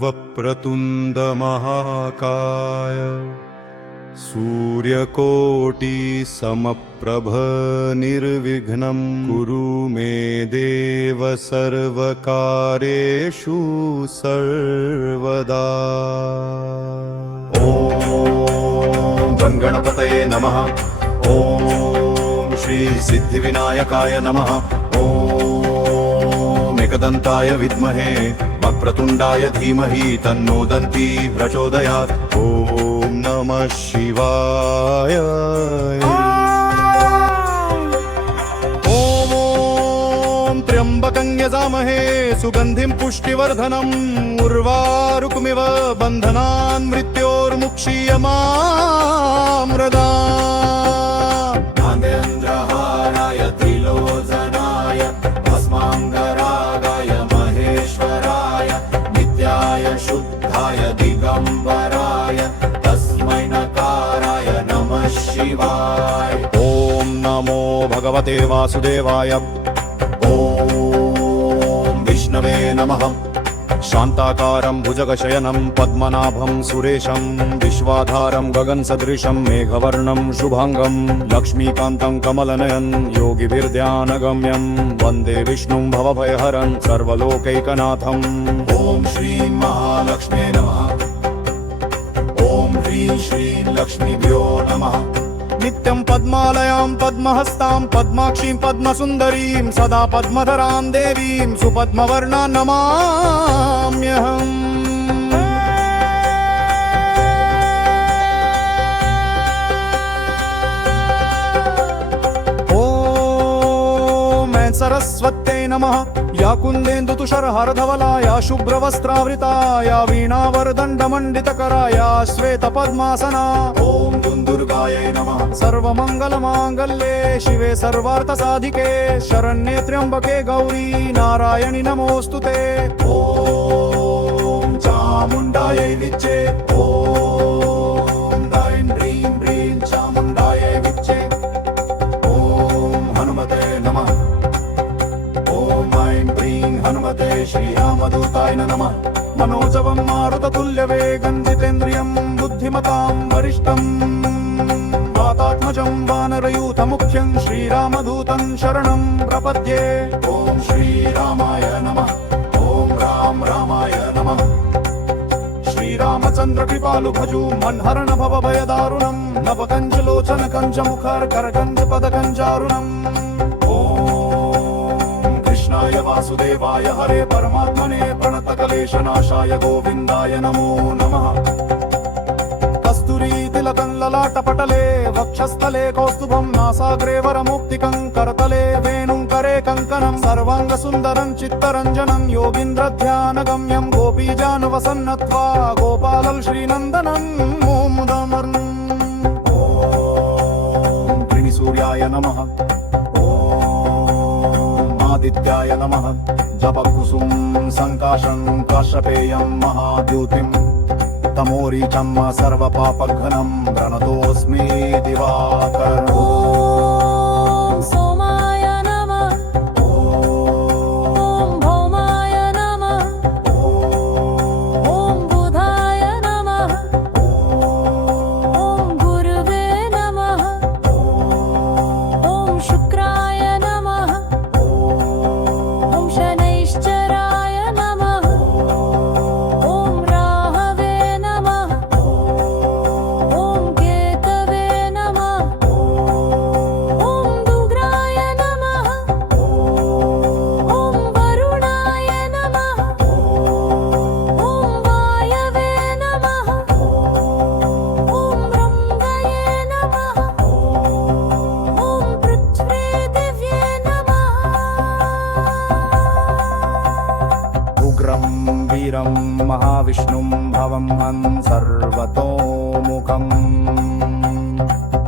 वक्रतुंड महाकाय सूर्यकोटि समप्रभ निर्विघ्नं कुरु मे देव सर्वकार्येषु सर्वदा। ॐ गणपतये नमः। ॐ श्री सिद्धिविनायकाय नमः। ॐ एकदन्ताय विद्महे वक्रतुण्डाय धीमहि तन्नो दन्ती प्रचोदयात्। ॐ नमः शिवाय। ॐ त्र्यम्बकं यजामहे सुगन्धिं पुष्टिवर्धनम् उर्वारुकमिव बन्धनान् मृत्योर्मुक्षीयमामृतात्। नागेन्द्रहाराय त्रिलोचनाय भस्माङ्गरागाय महेश्वराय नित्याय शुद्धाय दिगम्बराय तस्मै नकाराय नमः शिवाय। ॐ नमो भगवते वासुदेवाय। ॐ विष्णवे नमः। शान्ताकारं भुजगशयनं पद्मनाभं सुरेशं विश्वाधारं गगनसदृशं मेघवर्णं शुभांगं लक्ष्मीकान्तं कमलनयनं योगिभिर्ध्यानगम्यं वन्दे विष्णुं भवभयहरं सर्वलोकैकनाथम्। ॐ श्रीं महालक्ष्म्यै नमः। ॐ ह्रीं श्रीं लक्ष्मीभ्यो नमः। नित्यं पद्मालयां पद्महस्तां पद्माक्षीं पद्मसुन्दरीं सदा पद्मधरां देवीं सुपद्मवर्णां नमाम्यहम्। ॐ सरस्वत्यै नमः। या कुन्देन्दुतुषारहारधवला या शुभ्रवस्त्रावृता या वीणावरदण्डमण्डितकरा या श्वेतपद्मासना। ॐ दुर्गायै नमः। सर्वमङ्गलमाङ्गल्ये शिवे सर्वार्थसाधिके शरण्ये त्र्यम्बके गौरी नारायणि नमोऽस्तुते। ॐ चामुण्डायै विच्चे। ॐ ऐं ह्रीं ह्रीं चामुण्डायै विच्चे। ॐ हनुमते नमः। हनुमते श्रीरामदूताय नमः। मनोजवं मारुततुल्यवेगं जितेन्द्रियं बुद्धिमतां वरिष्ठं वातात्मजं वानरयूथमुख्यं श्रीरामदूतं शरणं प्रपद्ये। ॐ श्रीरामाय नमः। ॐ रामाय नमः। श्रीरामचन्द्रकृपालु भजु मन्हरण भवभयदारुणं नवकञ्चलोचन कञ्चमुखरकरकञ्चपदकञ्चारुणम्। कृष्णाय वासुदेवाय हरे परमात्मने प्रणतकलेशनाशाय गोविन्दाय नमो नमः। कस्तूरी तिलकं ललाटपटले वक्षस्थले कौस्तुभं नासाग्रे वरमुक्तिकं करतले वेणुं करे कङ्कणं सर्वाङ्गसुन्दरं चित्तरञ्जनं योगीन्द्रध्यानगम्यं गोपीजानुवसन्नत्वा गोपालं श्रीनन्दनं मोमुदमर्न्। ॐ त्रिणिसूर्याय नमः। आदित्याय नमः। जपकुसुम संकाशं काश्यपेयं महाद्युतिं तमोरीचं सर्वपापघ्नं प्रणतोऽस्मि दिवाकरम्। ॐ सोमाय नमः। ॐ भौमाय नमः। ॐ बुधाय नमः। ॐ गुरुवे नमः। ॐ शुक्राय नमः। ॐ शनैश्चराय नमः। ॐ राहवे नमः। ॐ केतवे नमः। ॐ दुग्राय नमः। ॐ वरुणाय नमः। ॐ वायवे नमः। ॐ रङ्गये नमः। ॐ पृथ्वी दिव्ये नमः। उग्रं वीरं महाविष्णुं भवं सर्वतोमुखं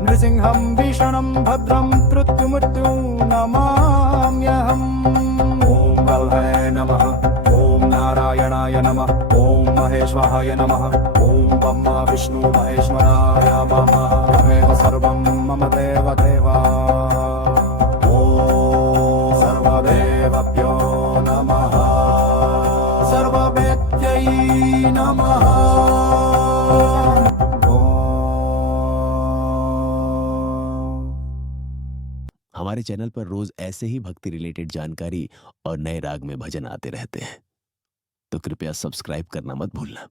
नृसिंहं भीषणं भद्रं मृत्युमृत्युं नमाम्यहम्। ॐ बलवे नमः। ॐ नारायणाय नमः। ॐ महेश्वराय नमः। ॐ ब्रह्मा विष्णु महेश्वराय नमः। तमेव सर्वं मम देव देवा। ॐ सर्वदेवभ्यो नमः। सर्ववेद्यै नमः। हमारे चैनल पर रोज ऐसे ही भक्ति रिलेटेड जानकारी और नए राग में भजन आते रहते हैं, तो कृपया सब्सक्राइब करना मत भूलना।